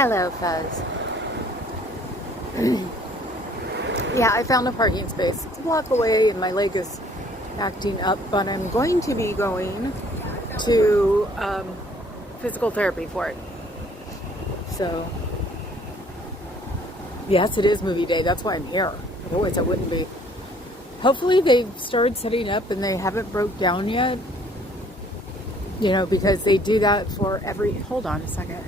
Hello, Fuzz. Yeah, I found a parking space. It's a block away and my leg is acting up, but I'm going to be going to physical therapy for it. So, yes, it is movie day. That's why I'm here. Otherwise, I wouldn't be. Hopefully, they've started setting up and they haven't broke down yet. You know, because they do that for every... Hold on a second.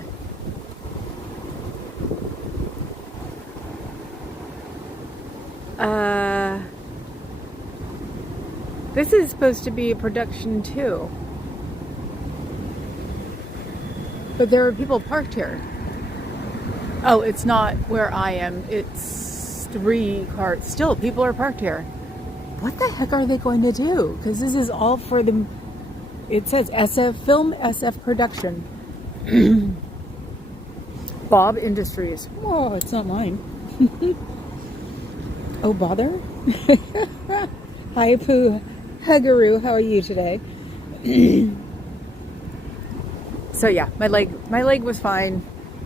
This is supposed to be a production too. But there are people parked here. Oh, it's not where I am. It's 3 cars. Still, people are parked here. What the heck are they going to do? Because this is all for the... It says SF, Film SF Production. Bob Industries. Whoa, it's not mine. Oh, bother? Hi, Pooh. Huggaroo, how are you today? So yeah, my leg was fine.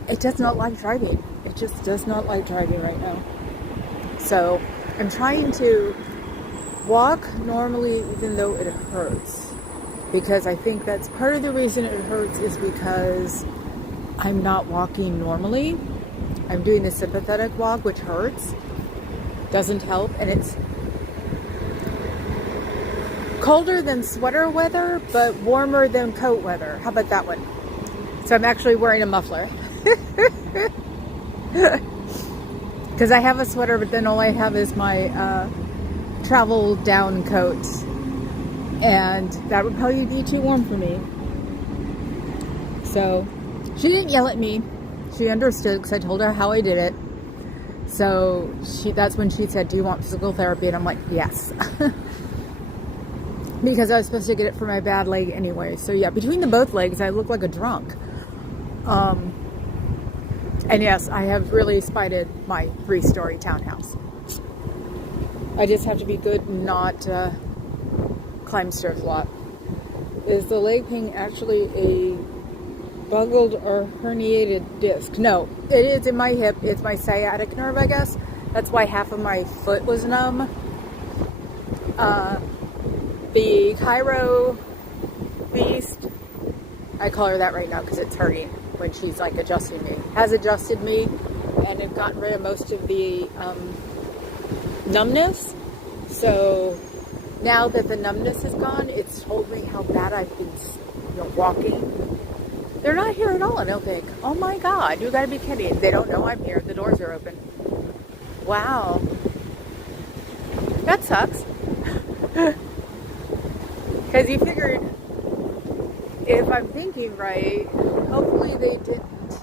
It does not like driving. It just does not like driving right now. So I'm trying to walk normally even though it hurts. Because I think that's part of the reason it hurts is because I'm not walking normally. I'm doing a sympathetic walk, which hurts. Doesn't help, and it's colder than sweater weather, but warmer than coat weather. How about that one? So I'm actually wearing a muffler. Because I have a sweater, but then all I have is my travel down coat. And that would probably be too warm for me. So she didn't yell at me. She understood because I told her how I did it. So that's when she said, do you want physical therapy? And I'm like, yes. Because I was supposed to get it for my bad leg anyway. So yeah, between the both legs, I look like a drunk. And yes, I have really spited my 3-story townhouse. I just have to be good and not climb stairs a lot. Is the leg pain actually a buckled or herniated disc? No, it is in my hip. It's my sciatic nerve, I guess. That's why half of my foot was numb. The Cairo beast, I call her that right now because it's hurting when she's like adjusting me. Has adjusted me and have gotten rid of most of the numbness. So now that the numbness is gone, it's told me how bad I've been, walking. They're not here at all, I don't think. Oh my God, you gotta be kidding. They don't know I'm here. The doors are open. Wow. That sucks. Because you figured, if I'm thinking right, hopefully they didn't.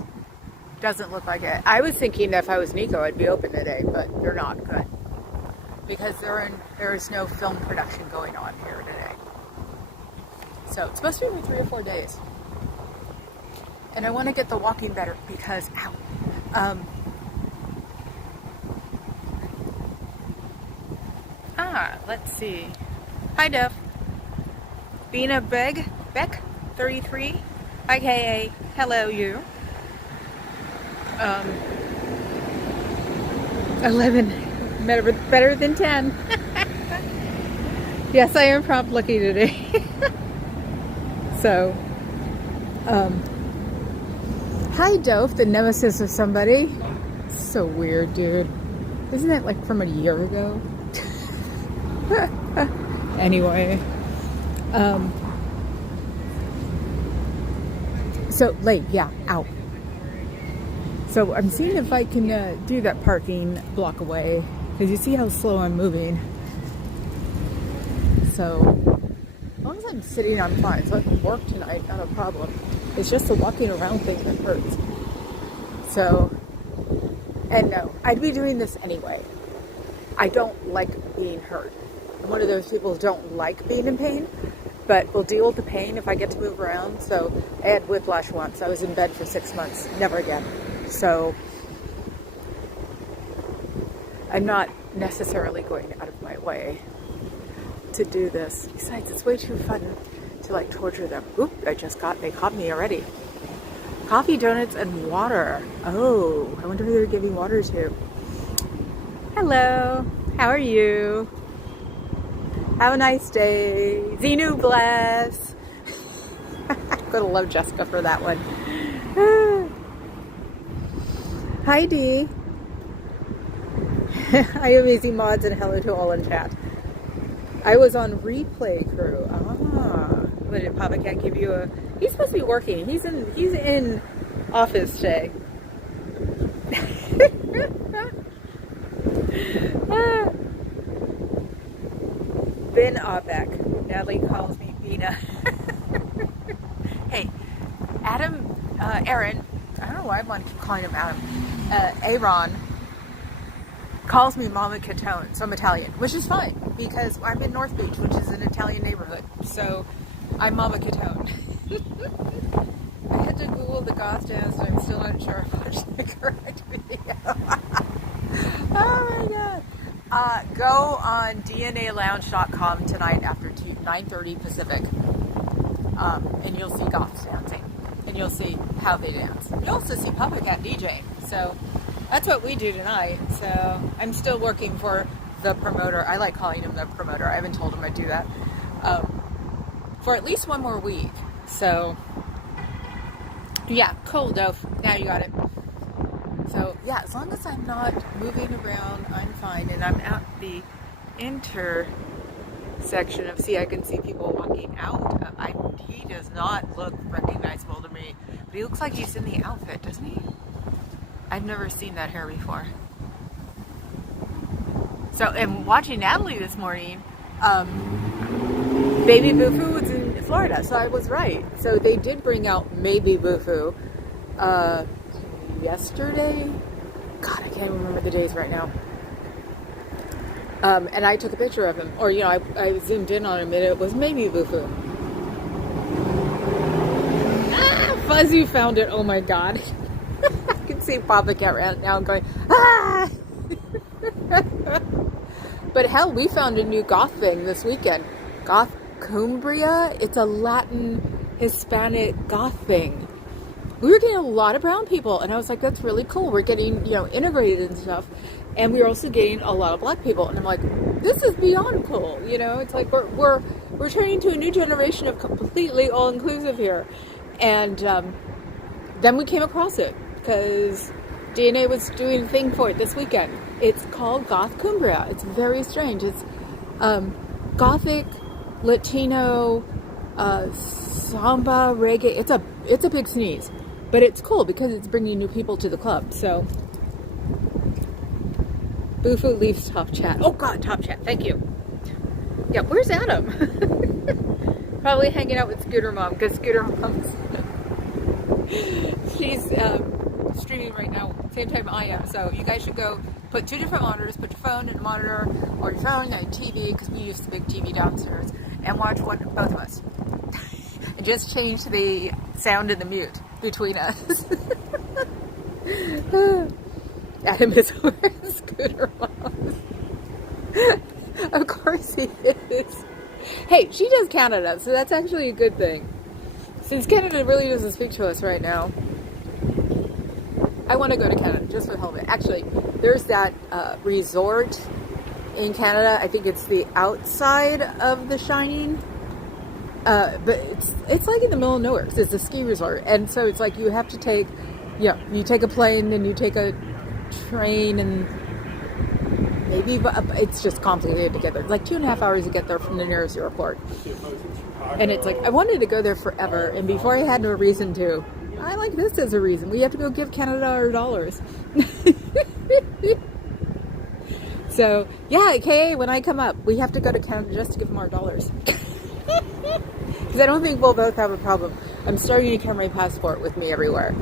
Doesn't look like it. I was thinking that if I was Nico, I'd be open today, but they're not. Good. Because there is no film production going on here today. So it's supposed to be 3 or 4 days. And I want to get the walking better because, ow. Let's see. Hi, Def. Bina Beck, 33, aka hello you. 11, better than 10. Yes, I am prompt lucky today. So, hi, Dove, the nemesis of somebody. So weird, dude. Isn't that like from a year ago? Anyway. So late, yeah, ow. So I'm seeing if I can do that parking block away, because you see how slow I'm moving. So as long as I'm sitting, I'm fine. So I can work tonight, not a problem. It's just the walking around thing that hurts. So, and no, I'd be doing this anyway. I don't like being hurt. I'm one of those people who don't like being in pain, but will deal with the pain if I get to move around. So I had whiplash once. I was in bed for 6 months. Never again. So I'm not necessarily going out of my way to do this. Besides, it's way too fun to like torture them. Oop, they caught me already. Coffee, donuts, and water. Oh, I wonder who they're giving water to. Hello, how are you? Have a nice day. Xenu bless. I'm gonna love Jessica for that one. Hi Dee. Hi Amazing Mods, and hello to all in chat. I was on replay crew. What did Papa Cat give you a... He's supposed to be working. He's in office today. Ben Abek. Natalie calls me Bina. Hey, Adam, Aaron, I don't know why I want to keep calling him Adam. Aaron calls me Mama Catone, so I'm Italian, which is fine because I'm in North Beach, which is an Italian neighborhood. So I'm Mama Catone. I had to Google the goth dance, and I'm still not sure if I watched the correct video. Oh my god. Go on DNALounge.com tonight after 9:30 Pacific, and you'll see goths dancing, and you'll see how they dance. You'll also see Papa Cat DJing. So that's what we do tonight. So I'm still working for the promoter. I like calling him the promoter. I haven't told him I'd do that. For at least one more week. So yeah, cool, Dove. Now you got it. So yeah, as long as I'm not moving around, I'm fine. And I'm at the intersection of, see, I can see people walking out. He does not look recognizable to me, but he looks like he's in the outfit, doesn't he? I've never seen that hair before. So, and watching Natalie this morning, Baby Bufu was in Florida, so I was right. So they did bring out Baby Bufu yesterday. God, I can't remember the days right now. And I took a picture of him, or I zoomed in on him, and it was Baby Bufu. Ah, Fuzzy found it. Oh my God. I can see Papa Cat right now going, ah! But hell, we found a new goth thing this weekend. Goth Cumbria. It's a Latin Hispanic goth thing. We were getting a lot of brown people, and I was like, that's really cool. We're getting, integrated and stuff. And we were also getting a lot of black people. And I'm like, this is beyond cool. It's like we're turning to a new generation of completely all-inclusive here. And then we came across it because DNA was doing a thing for it this weekend. It's called Goth Cumbria. It's very strange. It's Gothic, Latino, samba, reggae. It's a big sneeze, but it's cool because it's bringing new people to the club. So, Bufu leaves Top Chat. Oh God, Top Chat. Thank you. Yeah, where's Adam? Probably hanging out with Scooter Mom because Scooter Mom's she's streaming right now, same time I am. So you guys should go put two different monitors. Put your phone in a monitor, or your phone and a TV, because we use the big TV downstairs, and watch both of us. And just change the sound and the mute between us. Adam is wearing Scooter Mom. Of course he is. Hey, she does Canada, so that's actually a good thing. Since Canada really doesn't speak to us right now, I want to go to Canada just for the hell of it. Actually, there's that resort in Canada. I think it's the outside of The Shining. But it's like in the middle of nowhere because it's a ski resort. And so it's like you have to take, you take a plane, then you take a train, and maybe it's just complicated to get there. It's like 2.5 hours to get there from the nearest airport. And it's like, I wanted to go there forever, and before I had no reason to, I like this as a reason. We have to go give Canada our dollars. So, yeah, KA, when I come up, we have to go to Canada just to give them our dollars. Because I don't think we'll both have a problem. I'm starting to carry my passport with me everywhere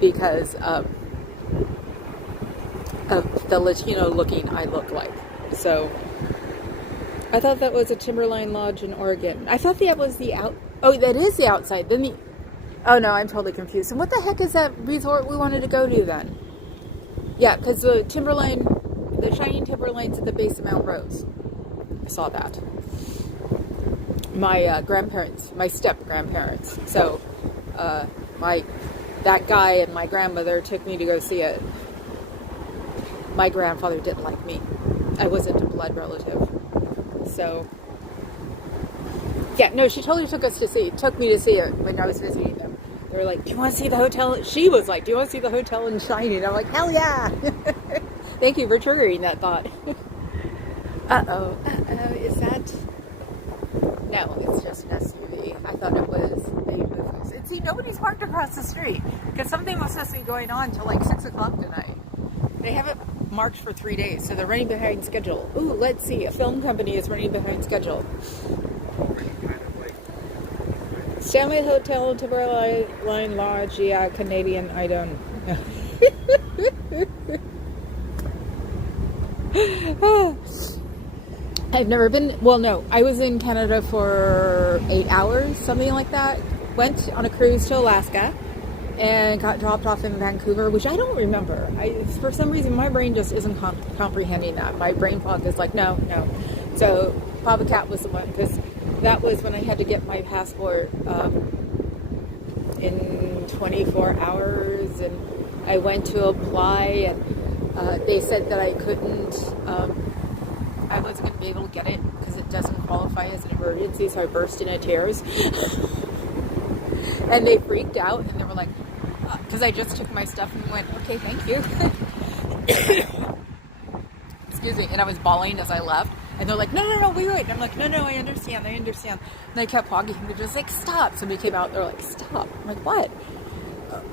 because of the Latino looking I look like. So, I thought that was a Timberline Lodge in Oregon. I thought that was the oh, that is the outside. Then oh no, I'm totally confused. And what the heck is that resort we wanted to go to then? Yeah, because the Shining Timberline's at the base of Mount Rose. I saw that. My grandparents, my step-grandparents. So, my that guy and my grandmother took me to go see it. My grandfather didn't like me. I wasn't a blood relative. So, yeah, no, she totally took me to see it when I was visiting them. They were like, do you want to see the hotel? She was like, do you want to see the hotel in Shining? I'm like, hell yeah. Thank you for triggering that thought. Uh-oh, is that... No, it's just an SUV. I thought it was a Mofus. And see, nobody's parked across the street because something was supposed to be going on till like 6 o'clock tonight. They haven't marked for 3 days, so they're running behind schedule. Ooh, let's see. A film company is running behind schedule. Stanley Hotel, Timberline Lodge, yeah, Canadian, I don't know. I've never been, well, no, I was in Canada for 8 hours, something like that. Went on a cruise to Alaska and got dropped off in Vancouver, which I don't remember. For some reason, my brain just isn't comprehending that. My brain fog is like, no. So Papa Cat was the one, because that was when I had to get my passport in 24 hours, and I went to apply, and they said that I couldn't, I wasn't going to be able to get it because it doesn't qualify as an emergency, so I burst into tears. And they freaked out, and they were like, because I just took my stuff and went, okay, thank you. Excuse me. And I was bawling as I left. And they're like, no, wait. And I'm like, no, I understand. And they kept hogging me, just like, stop. Somebody came out, they're like, stop. I'm like, what?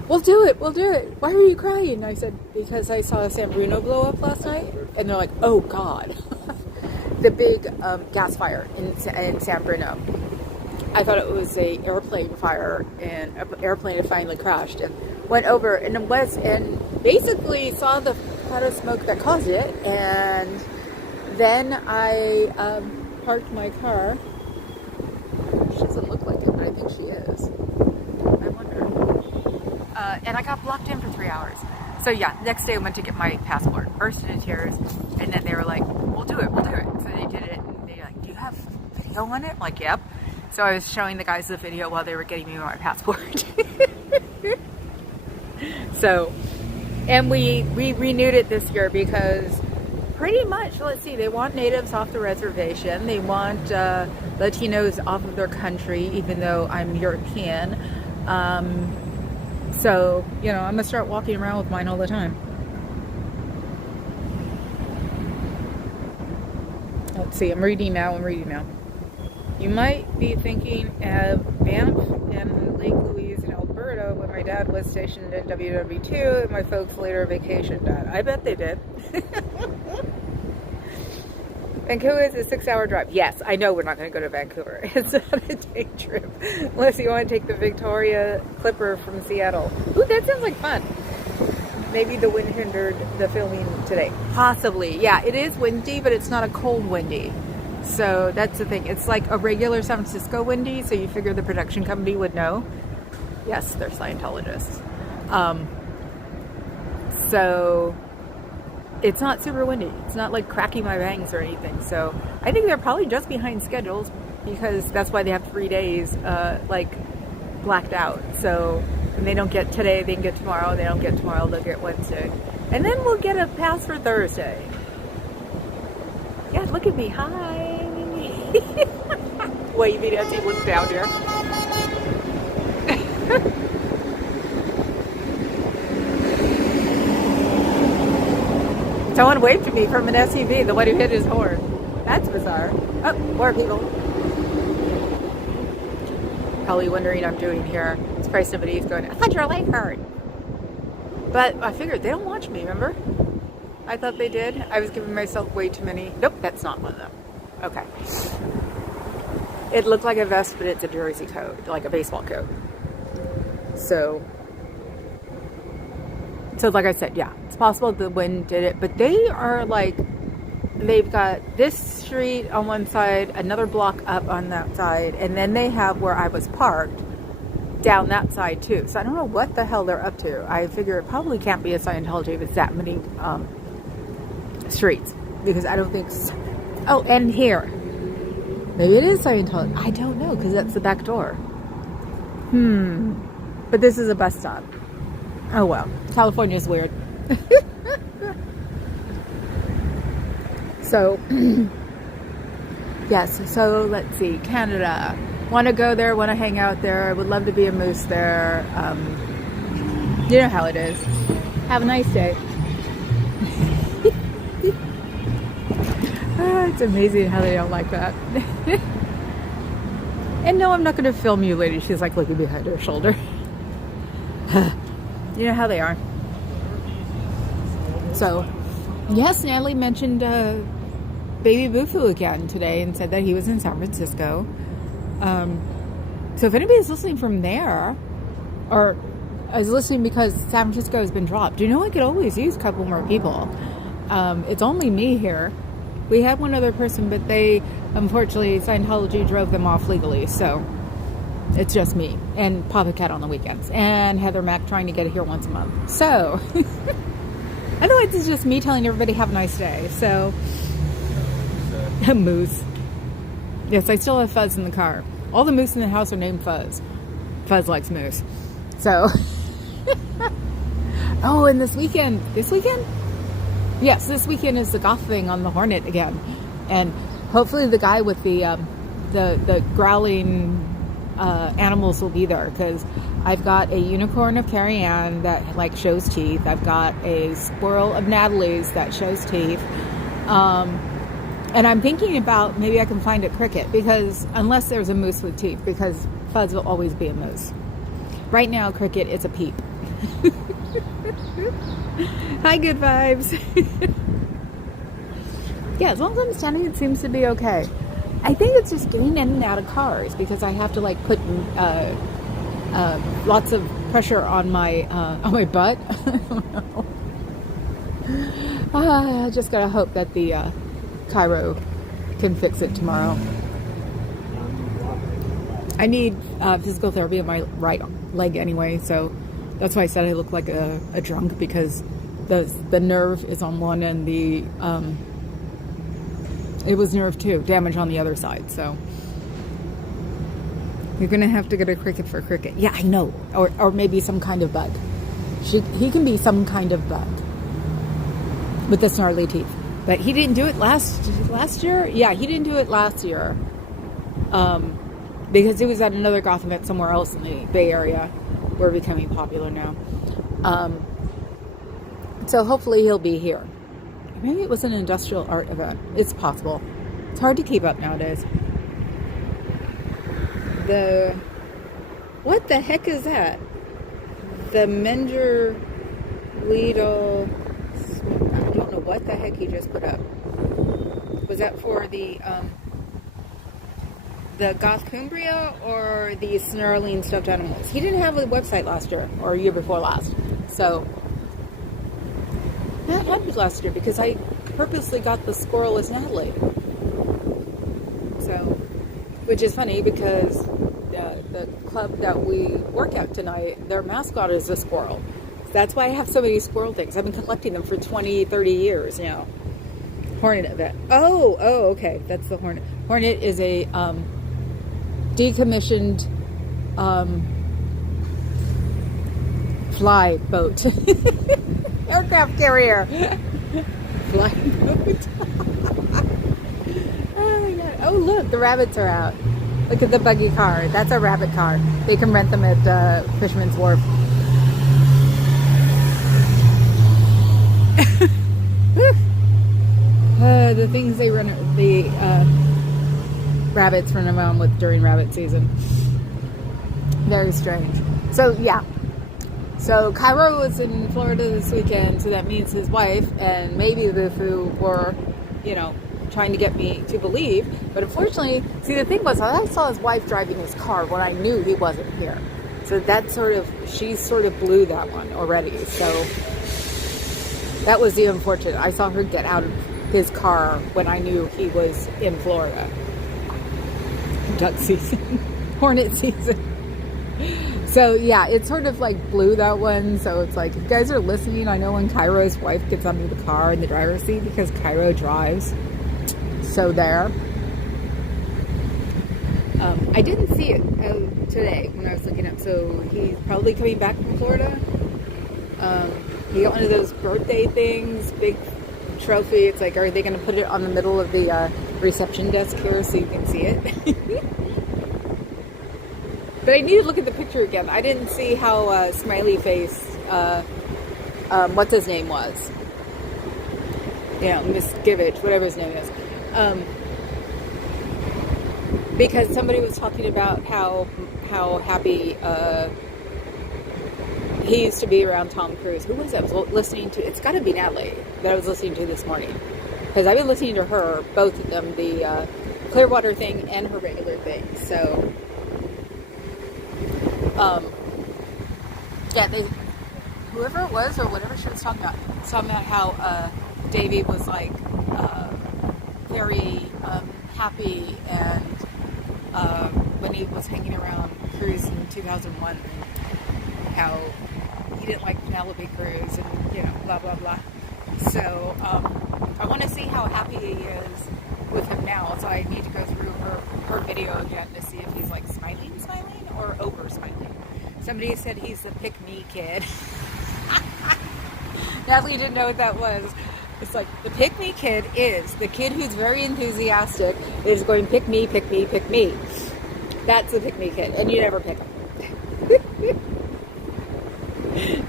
We'll do it. Why are you crying? And I said, because I saw San Bruno blow up last night. And they're like, oh, God. The big gas fire in San Bruno. I thought it was a airplane fire, and an airplane had finally crashed and went over and basically saw the cloud of smoke that caused it. And then I parked my car. She doesn't look like it, but I think she is. I wonder. And I got blocked in for 3 hours. So yeah, next day I went to get my passport, burst into tears, and then they were like, we'll do it. So they did it, and they're like, do you have video on it? I'm like, yep. So I was showing the guys the video while they were getting me my passport. So, and we renewed it this year because pretty much, let's see, they want natives off the reservation. They want Latinos off of their country, even though I'm European. So, you know, I'm going to start walking around with mine all the time. Let's see, I'm reading now. You might be thinking of Banff and Lake Louise in Alberta when my dad was stationed in WW2 and my folks later vacationed at. I bet they did. Vancouver is a 6-hour drive. Yes, I know we're not going to go to Vancouver. It's not a day trip. Unless you want to take the Victoria Clipper from Seattle. Ooh, that sounds like fun. Maybe the wind hindered the filming today. Possibly. Yeah, it is windy, but it's not a cold windy. So that's the thing. It's like a regular San Francisco windy, so you figure the production company would know. Yes, they're Scientologists. So it's not super windy. It's not like cracking my bangs or anything. So I think they're probably just behind schedules because that's why they have 3 days like blacked out. So when they don't get today, they can get tomorrow. They don't get tomorrow, they'll get Wednesday. And then we'll get a pass for Thursday. Yeah, look at me. Hi. Waving as he looks down here. Someone waved to me from an SUV, the one who hit his horn. That's bizarre. Oh, more people. Probably wondering what I'm doing here. It's probably somebody's going, I thought your leg hurt. But I figured they don't watch me, remember? I thought they did. I was giving myself way too many. Nope, that's not one of them. Okay. It looked like a vest, but it's a jersey coat, like a baseball coat. So like I said, yeah, it's possible the wind did it, but they are like, they've got this street on one side, another block up on that side, and then they have where I was parked down that side too. So I don't know what the hell they're up to. I figure it probably can't be a Scientology if it's that many streets, because I don't think so. Oh, and here maybe it is Scientology. I don't know, because that's the back door. But this is a bus stop. Oh well, California's weird. So, yes, so let's see, Canada. Want to go there, want to hang out there. I would love to be a moose there. You know how it is. Have a nice day. It's amazing how they don't like that. And no, I'm not going to film you, lady. She's like looking behind her shoulder. You know how they are. So, yes, Natalie mentioned Baby Bufu again today and said that he was in San Francisco. So if anybody's listening from there, or is listening because San Francisco has been dropped, you know, I could always use a couple more people. It's only me here. We had one other person, but they, unfortunately, Scientology drove them off legally, so it's just me and Papa Cat on the weekends and Heather Mack trying to get here once a month. So otherwise it's just me telling everybody have a nice day. So Moose. Yes, I still have Fuzz in the car. All the moose in the house are named Fuzz. Fuzz likes moose. So oh, and this weekend? Yes, this weekend is the goth thing on the Hornet again. And hopefully the guy with the growling animals will be there, because I've got a unicorn of Carrie Ann that like shows teeth. I've got a squirrel of Natalie's that shows teeth. And I'm thinking about maybe I can find a cricket, because unless there's a moose with teeth, because Fuzz will always be a moose. Right now, cricket is a peep. Hi, good vibes. Yeah, as long as I'm standing, it seems to be okay. I think it's just getting in and out of cars, because I have to like put lots of pressure on my butt. I don't know. I just gotta hope that the chiro can fix it tomorrow. I need physical therapy on my right leg anyway, so that's why I said I look like a drunk, because the nerve is on one and it was nerve 2, damage on the other side. So you're gonna have to get a cricket for cricket. Yeah, I know, or maybe some kind of bug. He can be some kind of bug with the snarly teeth. But he didn't do it last year. Yeah, he didn't do it last year. Because he was at another goth event somewhere else in the Bay Area. We're becoming popular now. So hopefully he'll be here. Maybe it was an industrial art event. It's possible. It's hard to keep up nowadays. What the heck is that? The Menger Lidl. I don't know what the heck he just put up. Was that for the Goth Cumbria or the Snarling Stuffed Animals? He didn't have a website last year, or year before last. So that had to be last year, because I purposely got the squirrel as Natalie. So, which is funny, because the club that we work at tonight, their mascot is a squirrel. That's why I have so many squirrel things. I've been collecting them for 20, 30 years now. Hornet event. Oh, okay. That's the Hornet. Hornet is a decommissioned fly boat. Aircraft carrier. Fly boat. Oh my god. Oh look, the rabbits are out. Look at the buggy car. That's a rabbit car. They can rent them at Fisherman's Wharf. The things they run, the rabbits run around with during rabbit season. Very strange. So yeah. So Cairo was in Florida this weekend, so that means his wife and maybe Bufu were, trying to get me to believe. But unfortunately, see, the thing was, I saw his wife driving his car when I knew he wasn't here. So that she sort of blew that one already. So that was the unfortunate. I saw her get out of his car when I knew he was in Florida. Duck season. Hornet season. So yeah, it sort of like blew that one. So it's like, if you guys are listening, I know when Cairo's wife gets under the car in the driver's seat, because Cairo drives. So there. I didn't see it today when I was looking up. So he's probably coming back from Florida. He got one of those birthday things, big trophy. It's like, are they going to put it on the middle of the reception desk here so you can see it? But I need to look at the picture again. I didn't see how smiley face, what's his name was. You know, Miskevich, whatever his name is. Because somebody was talking about how happy he used to be around Tom Cruise. Who was it? I was listening to? It's got to be Natalie that I was listening to this morning. Because I've been listening to her, both of them, the Clearwater thing and her regular thing. So, yeah, whoever it was or whatever she was talking about how Davey was like very happy and when he was hanging around Cruise in 2001, how he didn't like Penelope Cruz and, you know, blah, blah, blah. So, I want to see how happy he is with him now. So I need to go through her video again to see if he's like smiling or over smiling. Somebody said he's the pick me kid. Natalie didn't know what that was. It's like the pick me kid is the kid who's very enthusiastic, is going pick me, pick me, pick me. That's the pick me kid, and you never pick him.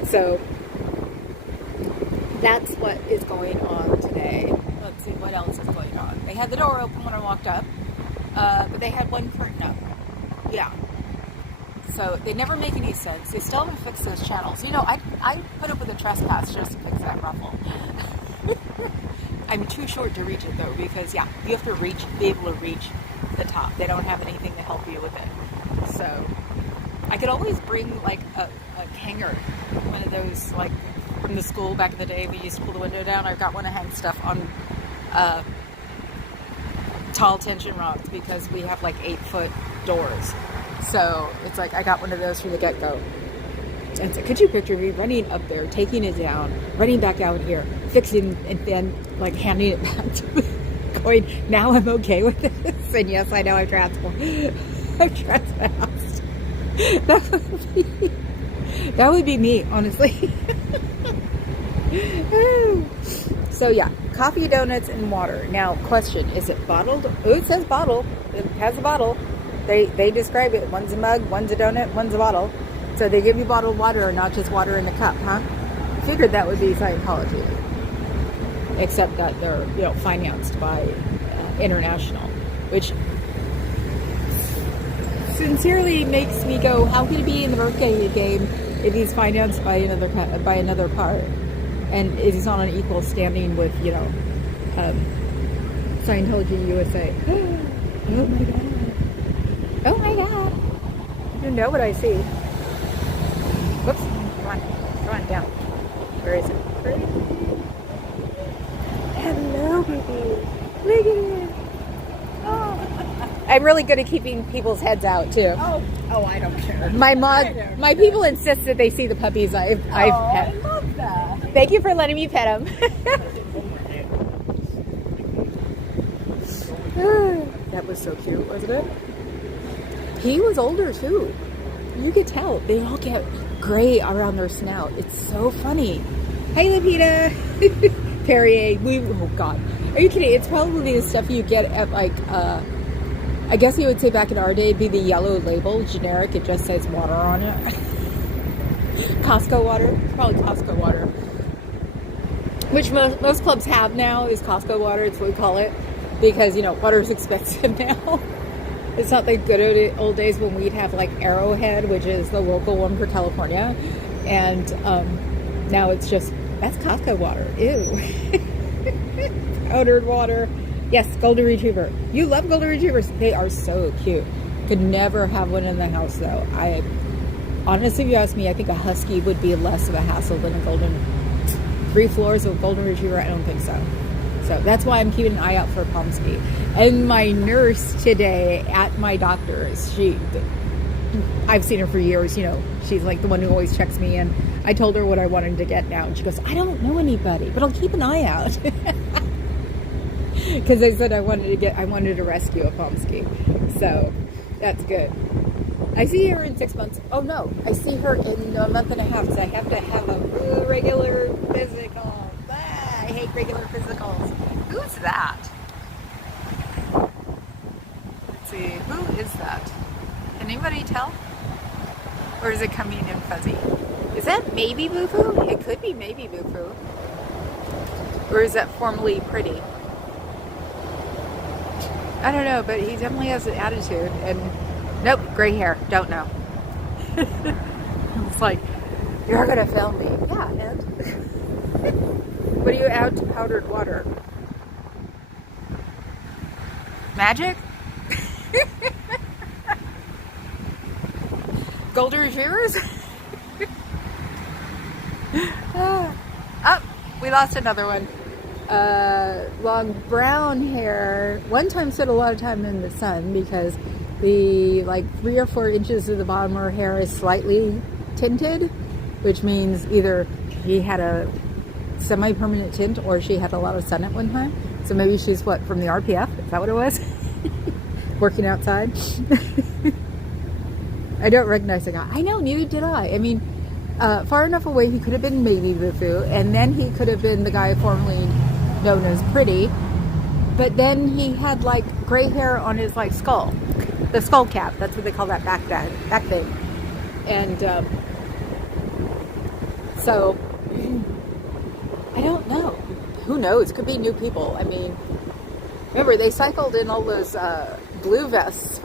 So that's what is going on today. Let's see what else is going on. They had the door open when I walked up, but they had one curtain up. Yeah. So they never make any sense. They still haven't fixed those channels. You know, I put up with a trespass just to fix that ruffle. I'm too short to reach it though, because yeah, you have to be able to reach the top. They don't have anything to help you with it. So I could always bring like a hanger, one of those like from the school back in the day. We used to pull the window down. I've got one to hang stuff on tall tension rods because we have like 8-foot doors. So it's like I got one of those from the get-go. And so could you picture me running up there, taking it down, running back out here, fixing, and then like handing it back to me, going, now I'm okay with this. And yes, I know I've trespassed. That would be me, honestly. So yeah, coffee, donuts, and water. Now, question, is it bottled? Oh, it says bottle. It has a bottle. They describe it. One's a mug, one's a donut, one's a bottle. So they give you bottled water and not just water in a cup, huh? I figured that would be Scientology. Except that they're, you know, financed by International, which sincerely makes me go, how can he be in the birthday game if he's financed by another part? And it is on an equal standing with, you know, Scientology USA. Oh my God. Oh my God. You know what I see. Whoops. Come on, down. Where is it? Hello, baby. Look at it. Oh. I'm really good at keeping people's heads out, too. Oh, I don't care. My people insist that they see the puppies I've pet. I love that. Thank you for letting me pet them. That was so cute, wasn't it? He was older too. You could tell. They all get gray around their snout. It's so funny. Hey, Lupita. Perrier. Oh God. Are you kidding? It's probably the stuff you get at like, I guess you would say back in our day, it'd be the yellow label, generic. It just says water on it. Costco water. It's probably Costco water. Which most clubs have now is Costco water. It's what we call it. Because, you know, water is expensive now. It's not like good old days when we'd have like Arrowhead, which is the local one for California. And now it's just, that's Costco water. Ew. Powdered water. Yes, Golden Retriever. You love Golden Retrievers. They are so cute. Could never have one in the house though. Honestly, if you ask me, I think a Husky would be less of a hassle than a 3 floors of Golden Retriever. I don't think so. So that's why I'm keeping an eye out for Pomsky. And my nurse today at my doctor's, I've seen her for years, you know, she's like the one who always checks me in. I told her what I wanted to get now. And she goes, I don't know anybody, but I'll keep an eye out. Because I said I wanted to rescue a Pomsky. So that's good. I see her in 6 months. Oh no, I see her in a month and a half because I have to have a regular physical. Ah, I hate regular physicals. Who's that? Let's see, who is that? Can anybody tell? Or is it coming in fuzzy? Is that maybe Boo-Foo? It could be maybe Boo-Foo. Or is that formerly Pretty? I don't know, but he definitely has an attitude. And nope, gray hair. Don't know. It's like, you're gonna fail me. Yeah, and what do you add to powdered water? Magic? Golden retrievers? Oh, we lost another one. Long brown hair. One time spent a lot of time in the sun because the 3 or 4 inches of the bottom of her hair is slightly tinted, which means either he had a semi-permanent tint or she had a lot of sun at one time. So maybe she's from the RPF? Is that what it was? Working outside. I don't recognize the guy. I know, neither did I. I mean, far enough away he could have been maybe Boo-Foo, and then he could have been the guy formerly known as Pretty, but then he had gray hair on his skull, the skull cap. That's what they call that back thing. And so I don't know. Who knows? Could be new people. I mean, remember they cycled in all those blue vests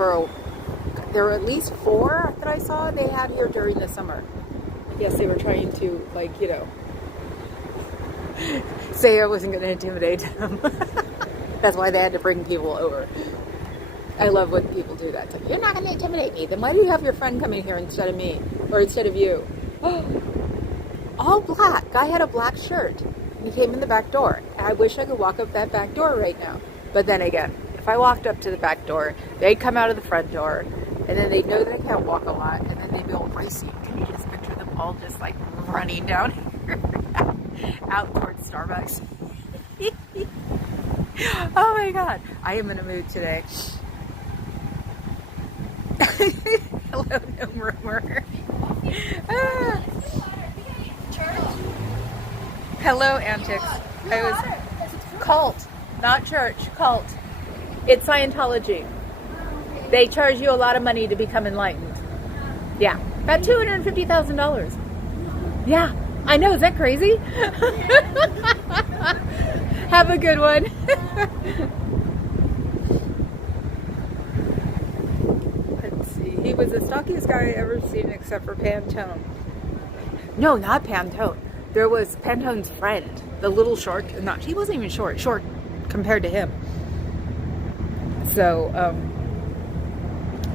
there were at least 4 that I saw they had here during the summer. I guess they were trying to, say I wasn't going to intimidate them. That's why they had to bring people over. I love when people do that. It's like, you're not going to intimidate me. Then why do you have your friend coming here instead of me? Or instead of you? All black. Guy had a black shirt. He came in the back door. I wish I could walk up that back door right now. But then again, if I walked up to the back door, they'd come out of the front door, and then they'd know that I can't walk a lot, and then they'd be all racing. Can you just picture them all just running down here out towards Starbucks? Oh my god, I am in a mood today. Hello, no murmur. Hello, antics. I was cult, not church, cult. It's Scientology. They charge you a lot of money to become enlightened. Yeah, about $250,000. Yeah, I know. Is that crazy? Have a good one. Let's see. He was the stockiest guy I ever seen except for Pantone. No, not Pantone. There was Pantone's friend, the little short. He wasn't even short compared to him. So,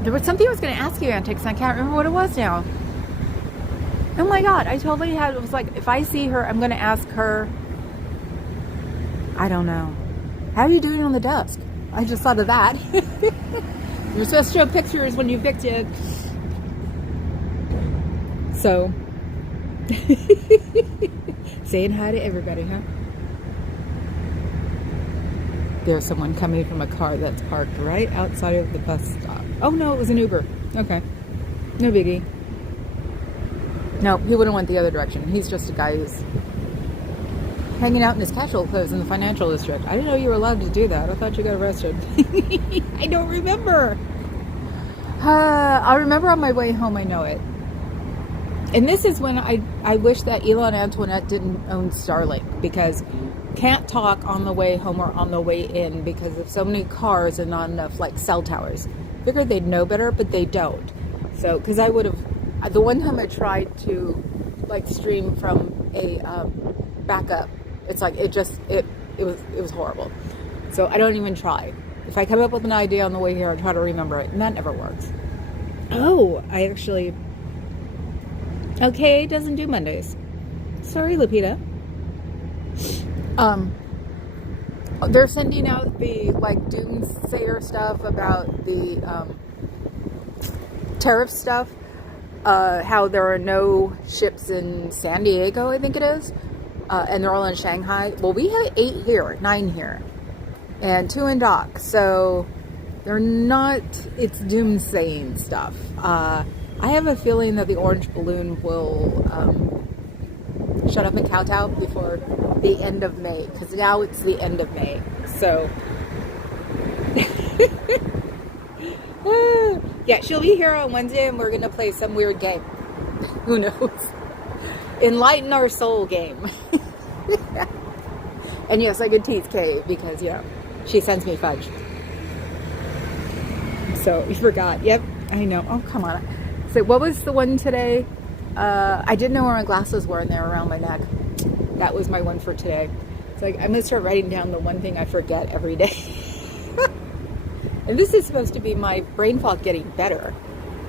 there was something I was going to ask you, Antics, and I can't remember what it was now. Oh my god, I totally it was if I see her, I'm going to ask her, I don't know, how are you doing on the desk? I just thought of that. You're supposed to show pictures when you evicted. So, saying hi to everybody, huh? There's someone coming from a car that's parked right outside of the bus stop. Oh no, it was an Uber. Okay. No biggie. No, he wouldn't went the other direction. He's just a guy who's hanging out in his casual clothes in the financial district. I didn't know you were allowed to do that. I thought you got arrested. I don't remember. I'll remember on my way home, I know it. And this is when I wish that Elon Antoinette didn't own Starlink, because can't talk on the way home or on the way in because of so many cars and not enough cell towers. Figured they'd know better, but they don't. So, because I would have, the one time I tried to stream from a backup, it's it was horrible. So I don't even try. If I come up with an idea on the way here, I try to remember it, and that never works. Oh, I actually. Okay, doesn't do Mondays. Sorry, Lupita. They're sending out the doomsayer stuff about the tariff stuff. How there are no ships in San Diego, I think it is, and they're all in Shanghai. Well, we have 9 here, and 2 in dock. So They're not, it's doomsaying stuff. I have a feeling that the orange balloon will shut up and kowtow before the end of May, because now it's the end of May. So, yeah, she'll be here on Wednesday and we're going to play some weird game. Who knows? Enlighten our soul game. And yes, I could tease Kay because, you know, she sends me fudge. So, you forgot. Yep, I know. Oh, come on. So, what was the one today? I didn't know where my glasses were and they were around my neck. That was my one for today. It's like, I'm going to start writing down the one thing I forget every day. And this is supposed to be my brain fog getting better.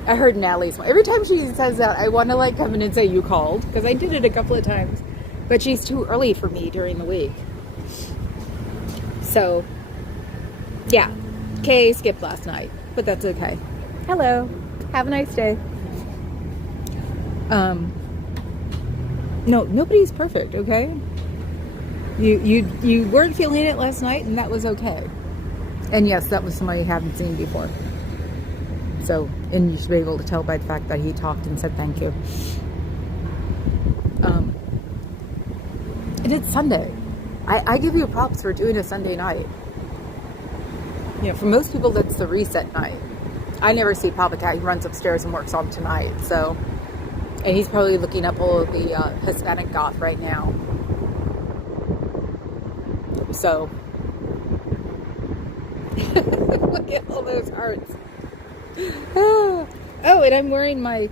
I heard Natalie's one. Every time she says that, I want to like come in and say, you called. Because I did it a couple of times. But she's too early for me during the week. So, yeah. Kay skipped last night. But that's okay. Hello. Have a nice day. No, nobody's perfect, okay? You weren't feeling it last night, and that was okay. And yes, that was somebody you haven't seen before. So, and you should be able to tell by the fact that he talked and said thank you. And it's Sunday. I give you props for doing a Sunday night. You know, for most people, that's the reset night. I never see Papa Cat. He runs upstairs and works on tonight, so... And he's probably looking up all of the Hispanic goth right now. So... Look at all those hearts. Oh, and I'm wearing my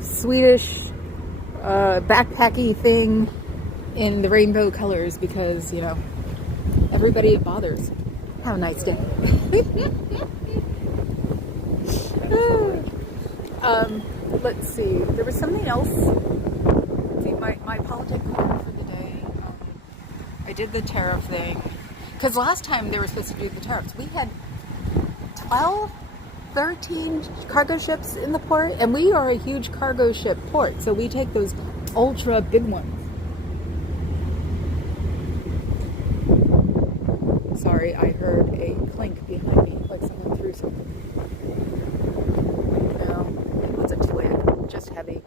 Swedish backpacky thing in the rainbow colors because, you know, everybody it bothers. Have a nice day. Let's see. There was something else. See, my politic corner for the day. I did the tariff thing. Because last time they were supposed to do the tariffs, we had 12, 13 cargo ships in the port, and we are a huge cargo ship port, so we take those ultra big ones. Sorry, I heard a clink behind me, like someone threw something. No, it was a twig, just heavy.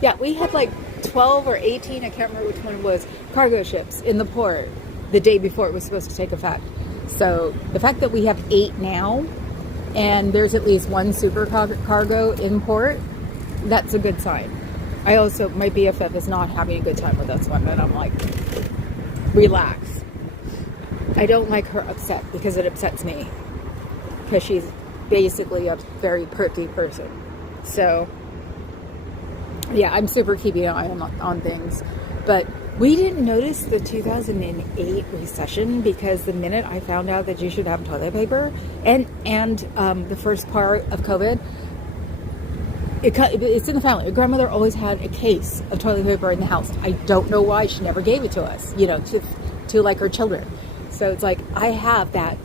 Yeah, we had like 12 or 18, I can't remember which one it was, cargo ships in the port the day before it was supposed to take effect. So the fact that we have 8 now, and there's at least one super cargo in port, that's a good sign. I also, my BFF is not having a good time with this one, and I'm like, relax. I don't like her upset because it upsets me. Because she's basically a very perky person. So, yeah, I'm super keeping an eye on things. But we didn't notice the 2008 recession because the minute I found out that you should have toilet paper and the first part of COVID, it's in the family. Your grandmother always had a case of toilet paper in the house. I don't know why she never gave it to us, you know, to like her children. So it's like, I have that.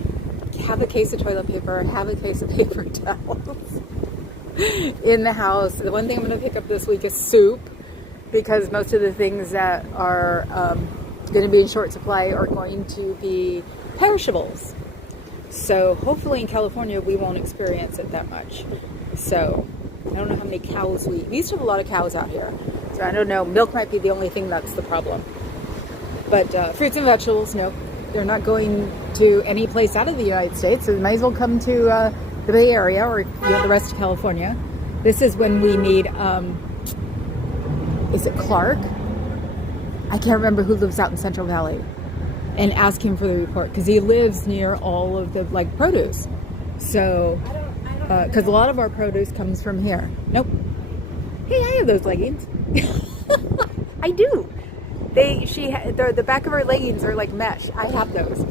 Have a case of toilet paper, have a case of paper towels in the house. The one thing I'm going to pick up this week is soup, because most of the things that are going to be in short supply are going to be perishables. So hopefully in California we won't experience it that much. So I don't know how many cows we used to have a lot of cows out here. So I don't know. Milk might be the only thing that's the problem. But fruits and vegetables, no. They're not going to any place out of the United States. So they might as well come to the Bay Area or the rest of California. This is when we need, is it Clark? I can't remember who lives out in Central Valley. And ask him for the report. Because he lives near all of the, like, produce. So... because a lot of our produce comes from here. Nope. Hey, I have those leggings. I do. The back of her leggings are like mesh. I have those.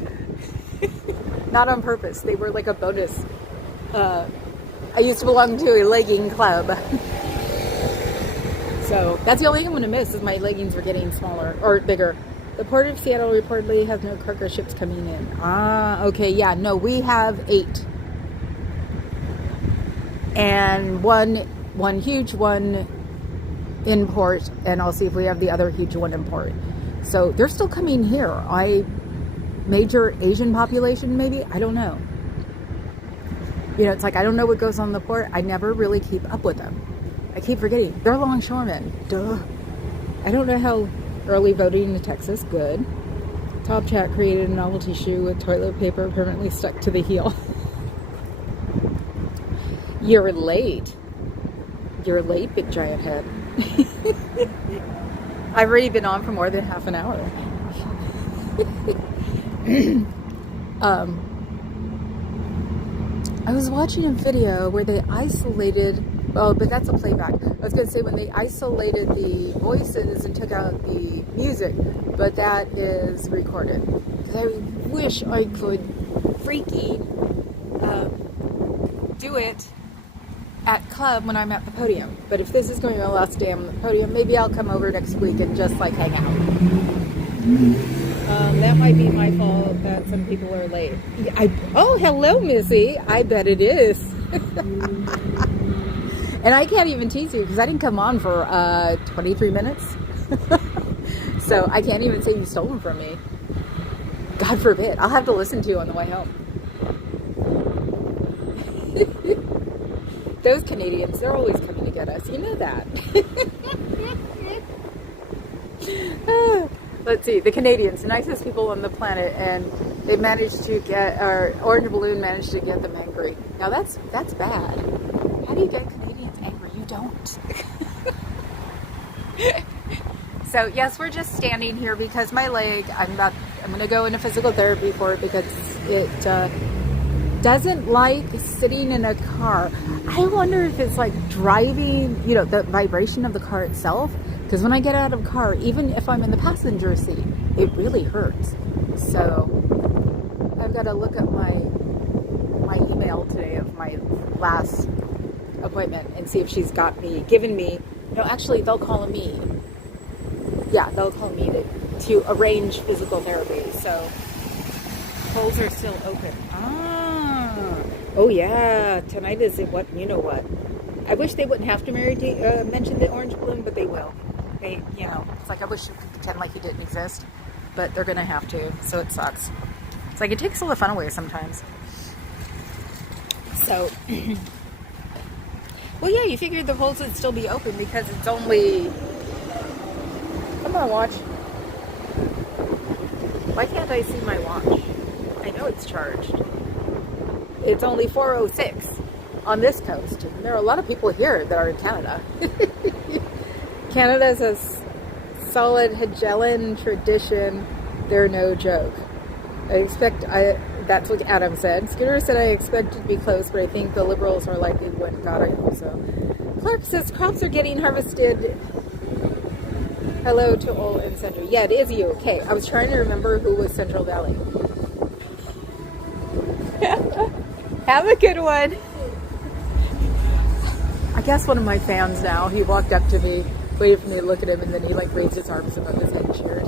Not on purpose. They were like a bonus. I used to belong to a legging club. So that's the only thing I'm going to miss is my leggings are getting smaller or bigger. The Port of Seattle reportedly has no cargo ships coming in. Ah, okay. Yeah, no, we have 8. And one huge one in port, and I'll see if we have the other huge one in port. So they're still coming here. major Asian population, maybe. I don't know. You know, it's like, I don't know what goes on the port. I never really keep up with them. I keep forgetting. They're longshoremen. Duh. I don't know how early voting in Texas. Good. Top Chat created a novelty shoe with toilet paper permanently stuck to the heel. You're late. You're late, big giant head. I've already been on for more than half an hour. I was watching a video where they isolated, oh, but that's a playback. I was going to say when they isolated the voices and took out the music, but that is recorded. Because I wish I could freaking do it at club when I'm at the podium. But if this is going to be my last day on the podium, maybe I'll come over next week and just like hang out. That might be my fault that some people are late. Oh, hello, Missy. I bet it is. And I can't even tease you because I didn't come on for 23 minutes. So I can't even say you stole them from me. God forbid. I'll have to listen to you on the way home. Those Canadians, they're always coming to get us. You know that. Let's see. The Canadians, the nicest people on the planet, and they managed to get, or Orange Balloon managed to get them angry. Now that's bad. How do you get Canadians angry? You don't. So yes, we're just standing here because my leg, I'm going to go into physical therapy for it because it doesn't like sitting in a car. I wonder if it's like driving, you know, the vibration of the car itself. Because when I get out of the car, even if I'm in the passenger seat, it really hurts. So I've got to look at my email today of my last appointment and see if she's given me, no, actually they'll call me. Yeah, they'll call me to arrange physical therapy. So polls are still open. Oh yeah, tonight is what, you know what. I wish they wouldn't have to mention the Orange Balloon, but they will. They, you know, it's like I wish you could pretend like he didn't exist, but they're gonna have to, so it sucks. It's like it takes all the fun away sometimes. So, well, yeah, you figured the polls would still be open because it's only. Come on, watch. Why can't I see my watch? I know it's charged. It's only 4:06 on this coast. And there are a lot of people here that are in Canada. Canada's a solid Hegelian tradition. They're no joke. That's what Adam said. Scooter said I expect it to be close, but I think the Liberals are likely to win. God, I hope so. Clark says crops are getting harvested. Hello to all in Central. Yeah, it is you. Okay, I was trying to remember who was Central Valley. Have a good one. I guess one of my fans now, he walked up to me, waited for me to look at him, and then he like raised his arms above his head and cheered.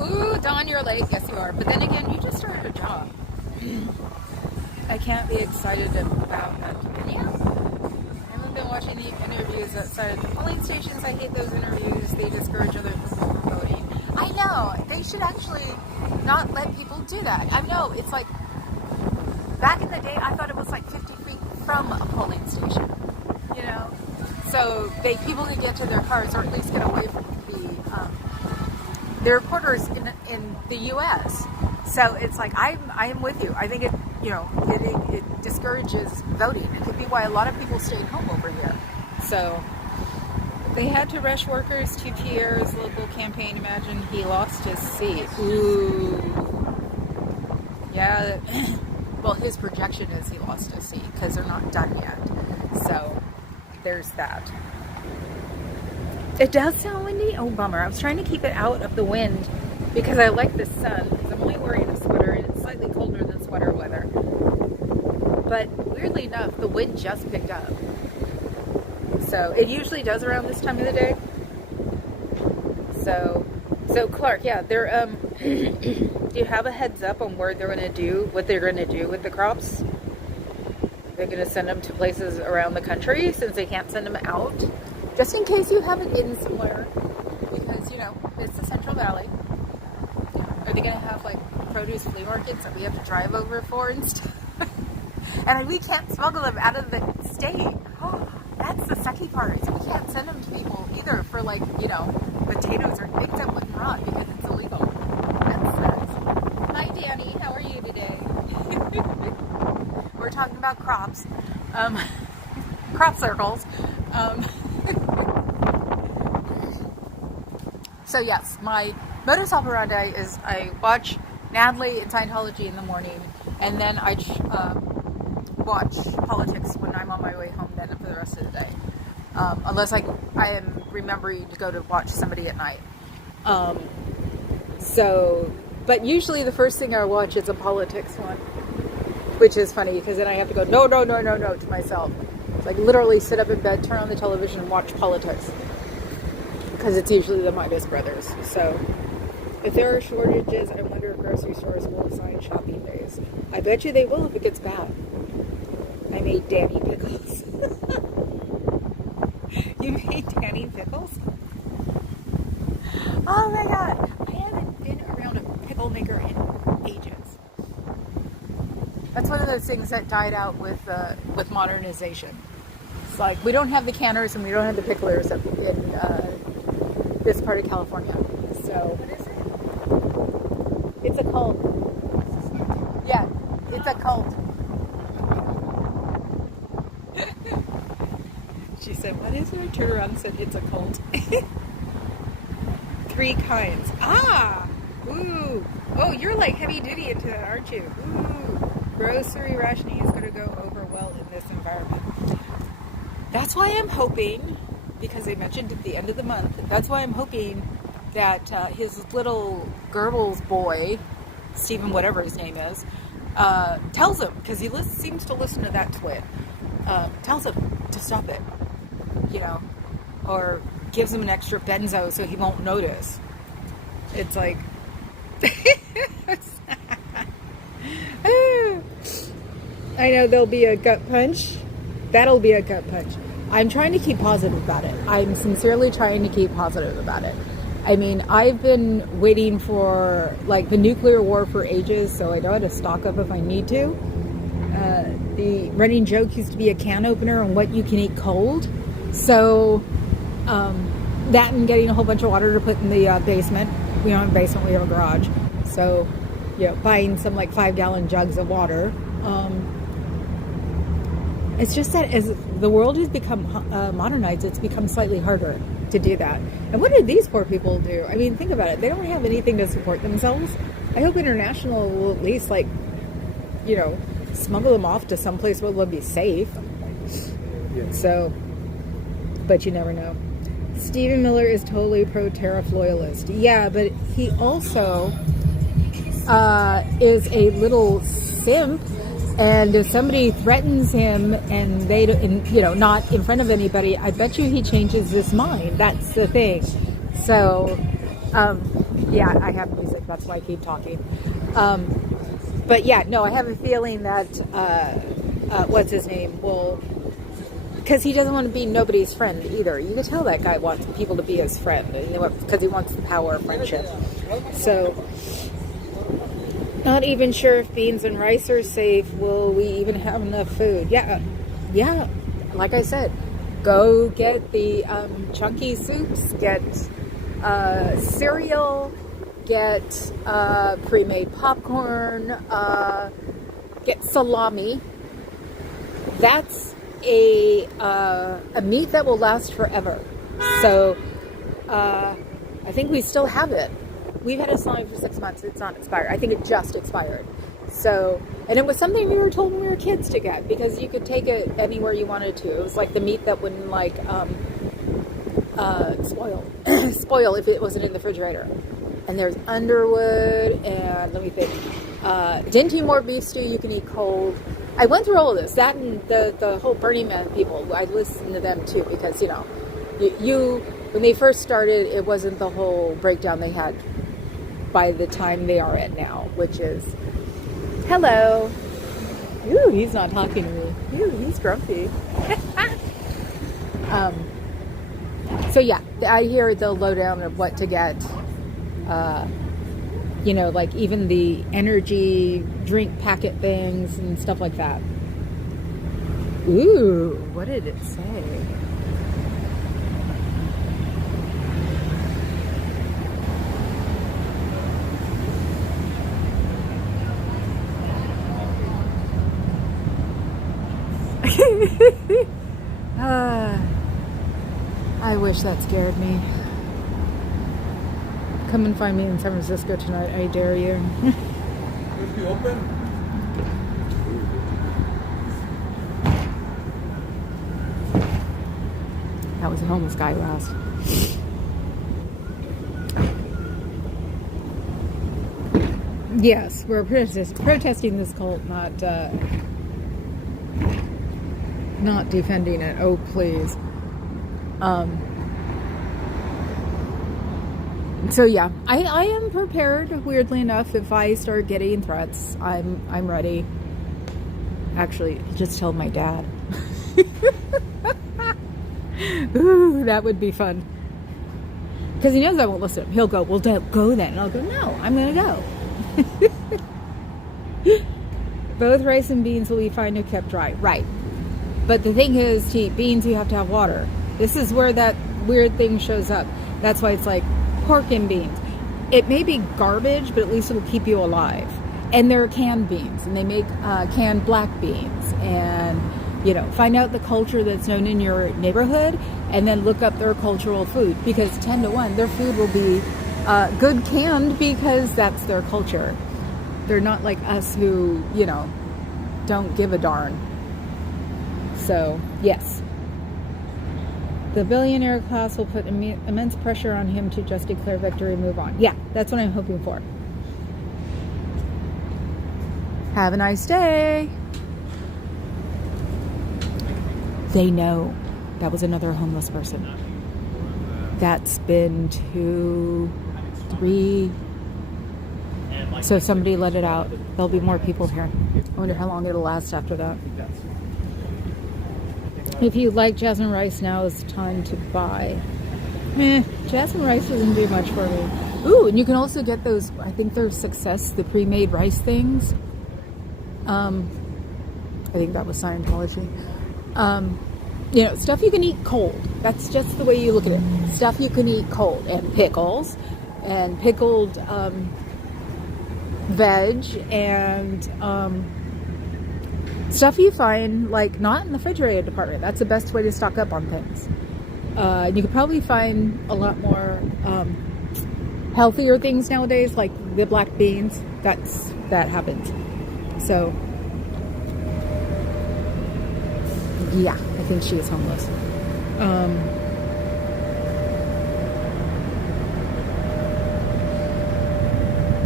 Ooh, Dawn, you're late. Yes, you are. But then again, you just started a job. I can't be excited about that. Yeah. I haven't been watching the interviews outside of the polling stations. I hate those interviews. They discourage other people from voting. I know. They should actually not let people do that. I know. It's like, back in the day, I thought it was like 50 feet from a polling station, you know? So people could get to their cars, or at least get away from their reporters in the U.S. So it's like, I'm with you. I think it discourages voting. It could be why a lot of people stayed home over here. So they had to rush workers to Pierre's local campaign. Imagine he lost his seat. Ooh. Yeah. Well, his projection is he lost his seat because they're not done yet. So there's that. It does sound windy? Oh, bummer. I was trying to keep it out of the wind because I like the sun. Because I'm only wearing a sweater and it's slightly colder than sweater weather. But weirdly enough, the wind just picked up. So it usually does around this time of the day. So Clark, yeah, they're do you have a heads up on what they're going to do with the crops? They're going to send them to places around the country since they can't send them out, just in case you have it in somewhere, because because, it's the Central Valley. Are they going to have, like, produce flea markets that we have to drive over for and stuff? And we can't smuggle them out of the state. Oh, that's the sucky part. So we can't send them to people either for, like, potatoes or things that wouldn't rot because it's illegal. That sucks. Hi, Danny. How are you today? We're talking about crops. Crop circles. So yes, my modus operandi is I watch Natalie and Scientology in the morning, and then I watch politics when I'm on my way home then for the rest of the day. Unless I am remembering to go to watch somebody at night. But usually the first thing I watch is a politics one, which is funny because then I have to go, no, to myself. Like literally sit up in bed, turn on the television and watch politics. Because it's usually the Midas brothers. So if there are shortages, I wonder if grocery stores will assign shopping days. I bet you they will if it gets bad. I made Danny pickles. You made Danny pickles? Oh my god. I haven't been around a pickle maker in ages. That's one of those things that died out with modernization. It's like we don't have the canners and we don't have the picklers in this part of California. So What is it? it's a cult. Yeah, it's a cult. She said, what is it? I turned around and said, it's a cult. 3 kinds. Ah! Ooh. Oh, you're like heavy duty into that, aren't you? Ooh. Grocery rationing is going to go over well in this environment. That's why I'm hoping, because they mentioned at the end of the month, that's why I'm hoping that his little Goebbels boy, Stephen whatever his name is, tells him, because he seems to listen to that twit, tells him to stop it, or gives him an extra benzo so he won't notice. It's like... I know there'll be a gut punch. That'll be a gut punch. I'm trying to keep positive about it. I'm sincerely trying to keep positive about it. I mean, I've been waiting for like the nuclear war for ages, so I know how to stock up if I need to. The running joke used to be a can opener on what you can eat cold. So that and getting a whole bunch of water to put in the basement. We don't have a basement, we have a garage. So, buying some like 5-gallon jugs of water. It's just that as the world has become modernized, it's become slightly harder to do that. And what did these poor people do? I mean, think about it. They don't have anything to support themselves. I hope International will at least, like, smuggle them off to someplace where they'll be safe. Yeah. So, but you never know. Stephen Miller is totally pro-tariff loyalist. Yeah, but he also is a little simp. And if somebody threatens him and not in front of anybody, I bet you he changes his mind. That's the thing. So, yeah, I have music. That's why I keep talking. But yeah, no, I have a feeling that, what's his name, because he doesn't want to be nobody's friend either. You can tell that guy wants people to be his friend because he wants the power of friendship. So... Not even sure if beans and rice are safe. Will we even have enough food? Yeah. Like I said, go get the chunky soups, get cereal, get pre-made popcorn, get salami. That's a meat that will last forever. So I think we still have it. We've had a salami for 6 months. It's not expired. I think it just expired. So, and it was something we were told when we were kids to get because you could take it anywhere you wanted to. It was like the meat that wouldn't spoil if it wasn't in the refrigerator. And there's Underwood and let me think. Dinty Moore beef stew you can eat cold. I went through all of this. That and the whole Burning Man people. I listened to them too because when they first started, it wasn't the whole breakdown they had by the time they are at now, which is, hello. Ooh, he's not talking to me. Ooh, he's grumpy. So yeah, I hear the lowdown of what to get. You know, like even the energy drink packet things and stuff like that. Ooh, what did it say? I wish that scared me. Come and find me in San Francisco tonight. I dare you. Is it open? That was a homeless guy who asked. Yes, we're protesting this cult, not defending it. Oh, please. So yeah, I am prepared. Weirdly enough, if I start getting threats, I'm ready. Actually, just tell my dad. Ooh, that would be fun. Because he knows I won't listen. He'll go, well, don't go then. And I'll go, no, I'm going to go. Both rice and beans will be fine if kept dry. Right. But the thing is, to eat beans, you have to have water. This is where that weird thing shows up. That's why it's like pork and beans. It may be garbage, but at least it'll keep you alive. And there are canned beans, and they make canned black beans. And, you know, find out the culture that's known in your neighborhood, and then look up their cultural food. Because 10 to 1, their food will be good canned because that's their culture. They're not like us who, you know, don't give a darn. So, yes. The billionaire class will put immense pressure on him to just declare victory and move on. Yeah, that's what I'm hoping for. Have a nice day. They know. That was another homeless person. That's been 2, 3. So somebody let it out. There'll be more people here. I wonder how long it'll last after that. If you like jasmine rice, now is the time to buy. Jasmine rice doesn't do much for me. Ooh, and you can also get those, I think they're Success, the pre-made rice things. I think that was Scientology. You know, stuff you can eat cold. That's just the way you look at it. Stuff you can eat cold. And pickles. And pickled veg. And stuff you find, like, not in the refrigerated department. That's the best way to stock up on things. You could probably find a lot more healthier things nowadays, like the black beans. That happens. So, yeah, I think she is homeless.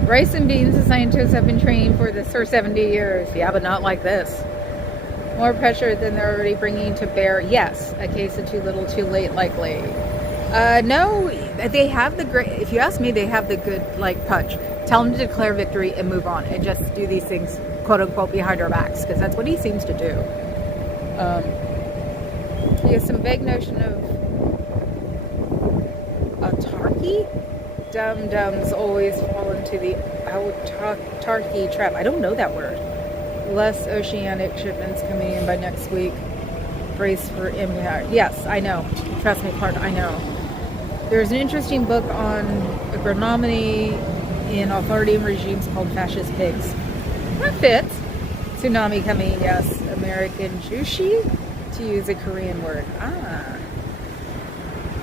Rice and beans, the scientists have been training for this for 70 years. Yeah, but not like this. More pressure than they're already bringing to bear. Yes, a case of too little, too late, likely. No, they have the great, if you ask me, they have the good, like, punch. Tell them to declare victory and move on and just do these things, quote unquote, behind our backs, because that's what he seems to do. He has some vague notion of autarky. Dum-dums always fall into the autarky trap. I don't know that word. Less oceanic shipments coming in by next week. Brace for impact. Yes, I know. Trust me, I know. There's an interesting book on agronomy in authoritarian regimes called Fascist Pigs. That fits. Tsunami coming, yes. American Jushi, to use a Korean word.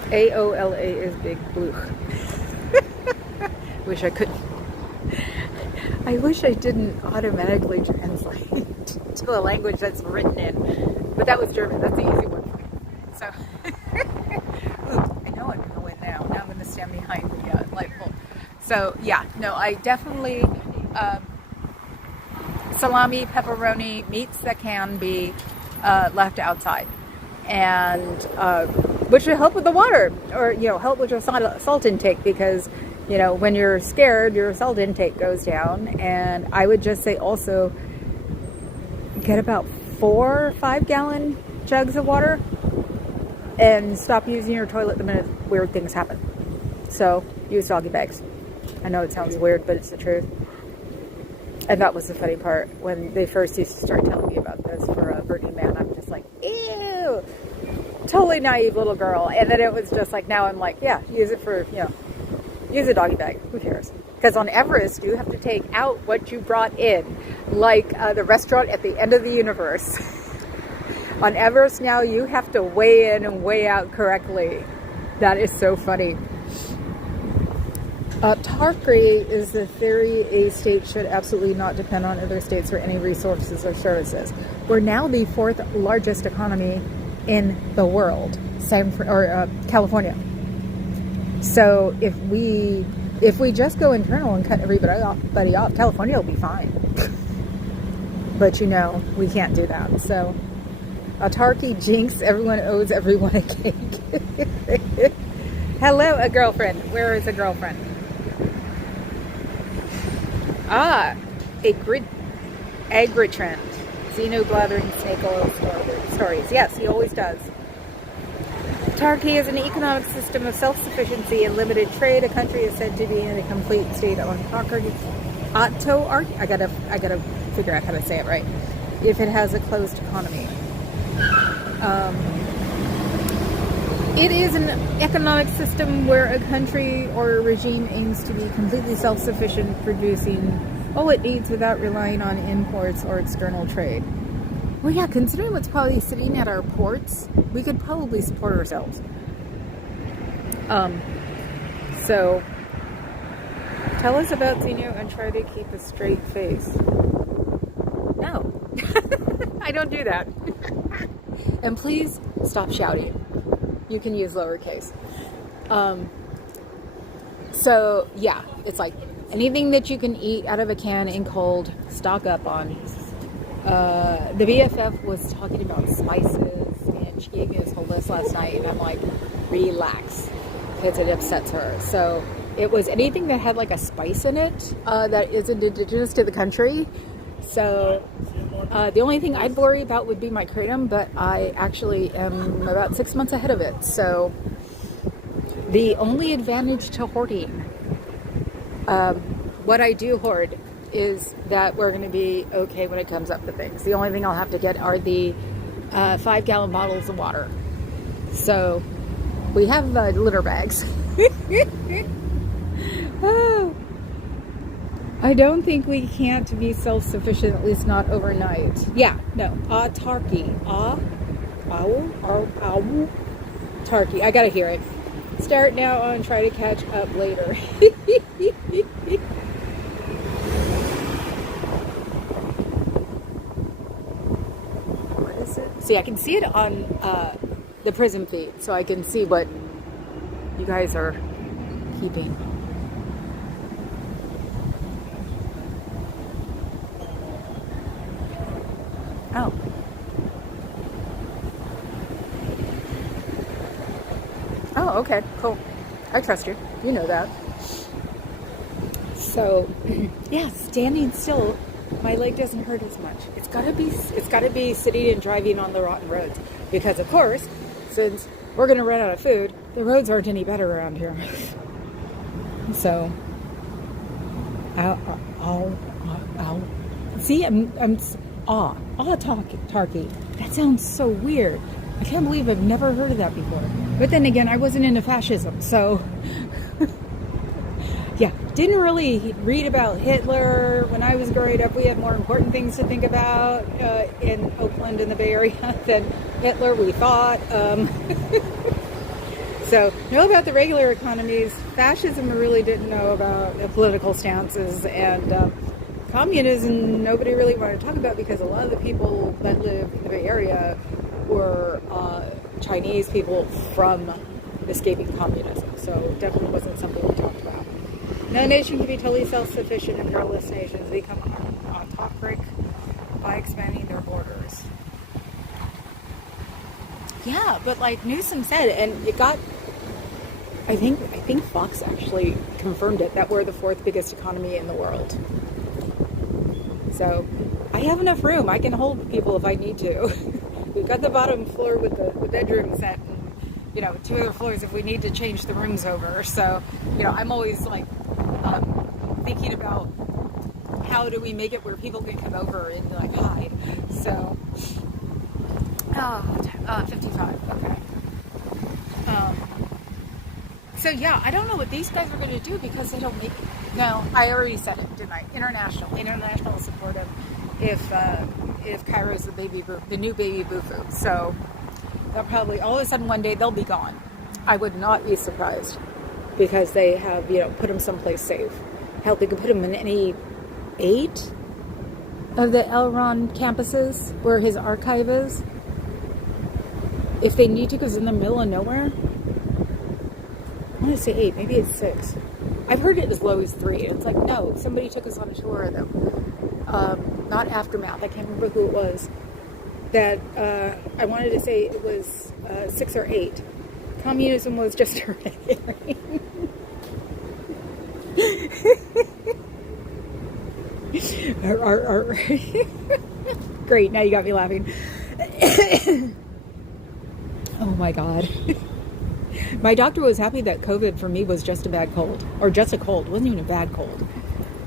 AOLA is big blue. Wish I could. I wish I didn't automatically translate to a language that's written in. But that was German. That's the easy one for me. So, ooh, I know I'm going to win now. Now I'm going to stand behind the light bulb. So, yeah. No, I definitely... salami, pepperoni, meats that can be left outside. And which would help with the water. Or, you know, help with your salt intake, because... You know, when you're scared, your salt intake goes down. And I would just say also get about 4 or 5 gallon jugs of water and stop using your toilet the minute weird things happen. So use doggy bags. I know it sounds weird, but it's the truth. And that was the funny part. When they first used to start telling me about this for Burning Man, I'm just like, ew, totally naive little girl. And then it was just like, now I'm like, yeah, use it for, use a doggy bag. Who cares? Because on Everest, you have to take out what you brought in, like the restaurant at the end of the universe. On Everest now, you have to weigh in and weigh out correctly. That is so funny. Tarkri is the theory a state should absolutely not depend on other states for any resources or services. We're now the 4th largest economy in the world, California. So if we just go internal and cut everybody off, California will be fine. But we can't do that. So Tarky jinx, everyone owes everyone a cake. Hello, a girlfriend. Where is a girlfriend? Agritrend. Xeno blathering snake oil stories. Yes, he always does. Turkey is an economic system of self-sufficiency and limited trade. A country is said to be in a complete state of autocracy. I gotta figure out how to say it right. If it has a closed economy. It is an economic system where a country or a regime aims to be completely self-sufficient, producing all it needs without relying on imports or external trade. Well, yeah, considering what's probably sitting at our ports, we could probably support ourselves. So, tell us about Xeno and try to keep a straight face. No, I don't do that. And please stop shouting. You can use lowercase. So yeah, it's like anything that you can eat out of a can in cold, stock up on. The BFF was talking about spices, and she gave me this whole list last night, and I'm like, relax, because it upsets her. So it was anything that had like a spice in it that isn't indigenous to the country. So the only thing I'd worry about would be my kratom, but I actually am about 6 months ahead of it. So the only advantage to hoarding, what I do hoard, is that we're going to be okay when it comes up to things. The only thing I'll have to get are the 5-gallon bottles of water. So we have litter bags. Oh. I don't think we can't be self-sufficient, at least not overnight. Yeah, no. Tarky. Tarky. I gotta hear it. Start now and try to catch up later. What is it? See, I can see it on the Prism feed, so I can see what you guys are keeping. Oh. Oh, okay, cool. I trust you. You know that. So, yeah, standing still, my leg doesn't hurt as much. It's gotta be sitting and driving on the rotten roads, because of course, since we're gonna run out of food, the roads aren't any better around here. So, ow. See, Tarky. That sounds so weird. I can't believe I've never heard of that before. But then again, I wasn't into fascism, so yeah, didn't really read about Hitler when I was growing up. We had more important things to think about in Oakland in the Bay Area than Hitler, we thought. So, know about the regular economies. Fascism, I really didn't know about the political stances, and communism, nobody really wanted to talk about, because a lot of the people that live in the Bay Area were Chinese people from escaping communism. So definitely wasn't something we talked about. No nation can be totally self-sufficient if perilous nations become autocratic by expanding their borders. Yeah, but like Newsom said, and it got, I think Fox actually confirmed it, that we're the 4th biggest economy in the world. So I have enough room. I can hold people if I need to. We've got the bottom floor with the bedroom set. you know, 2 other floors if we need to change the rooms over. So, you know, I'm always like thinking about how do we make it where people can come over and like hide. So, 55. Okay. So yeah, I don't know what these guys are going to do because they don't make. No, I already said it, didn't I? International is supportive if Cairo's the new baby boo-foo. So they'll probably all of a sudden one day they'll be gone. I would not be surprised because they have, you know, put him someplace safe. Hell, they could put him in any 8 of the Elron campuses where his archive is. If they need to, because in the middle of nowhere. I want to say 8, maybe it's 6. I've heard it as low as 3. It's like, no, somebody took us on a tour of them. Not Aftermath, I can't remember who it was. That I wanted to say it was 6 or 8. Communism was just a red herring. Great, now you got me laughing. Oh my God. My doctor was happy that COVID for me was just a bad cold, or just a cold. It wasn't even a bad cold.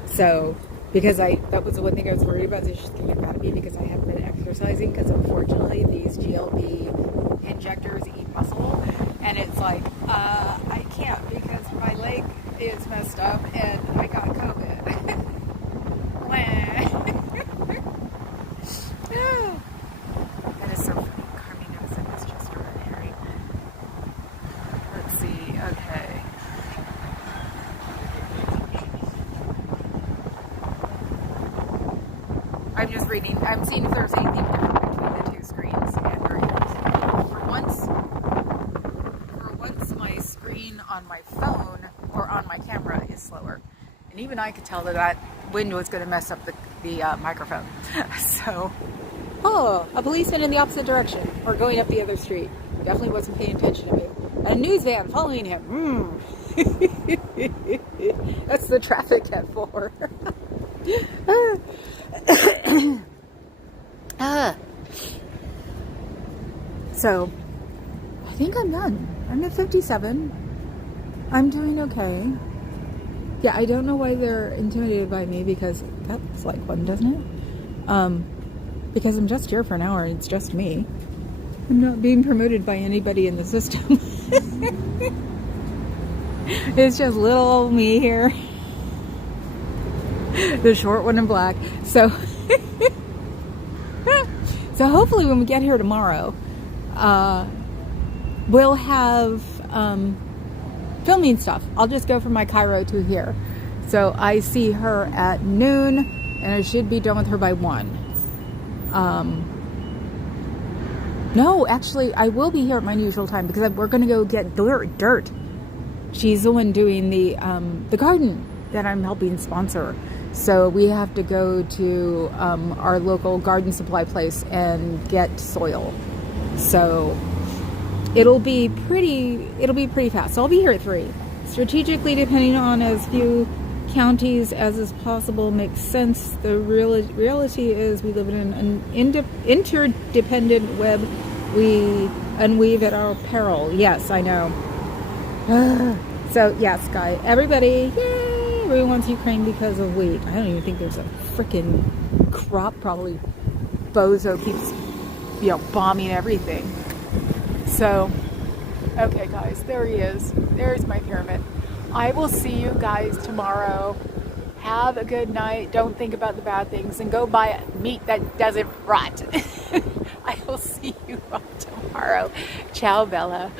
So, because that was the one thing I was worried about, is she's going to get mad at me because I haven't been exercising, because unfortunately these GLP injectors eat muscle, and it's like, I can't because my leg is messed up and I got COVID. That is so funny. Carmi knows that it's just a red herring. Let's see, okay. I'm just reading, I'm seeing if there's anything different between the 2 screens and your For once my screen on my phone or on my camera is slower. And even I could tell that wind was going to mess up the microphone. So, oh, a policeman in the opposite direction, or going up the other street. Definitely wasn't paying attention to me. A news van following him. That's the traffic at 4. So, I think I'm done. I'm at 57. I'm doing okay. Yeah, I don't know why they're intimidated by me, because that's like one, doesn't it? Because I'm just here for an hour and it's just me. I'm not being promoted by anybody in the system. It's just little old me here. The short one in black. So, so hopefully when we get here tomorrow, we'll have filming stuff. I'll just go from my Cairo to here. So I see her at noon, and I should be done with her by 1. No, actually, I will be here at my usual time, because we're going to go get dirt. She's the one doing the garden that I'm helping sponsor. So we have to go to our local garden supply place and get soil. So it'll be pretty fast. So I'll be here at 3. Strategically, depending on as few counties as is possible, makes sense. The reality is we live in an interdependent web. We unweave at our peril. Yes, I know. So yes, Sky, everybody, yay! Everyone wants Ukraine because of wheat. I don't even think there's a freaking crop. Probably Bozo keeps, bombing everything. So, okay guys, there he is. There's my pyramid. I will see you guys tomorrow. Have a good night. Don't think about the bad things, and go buy meat that doesn't rot. I will see you all tomorrow. Ciao, Bella.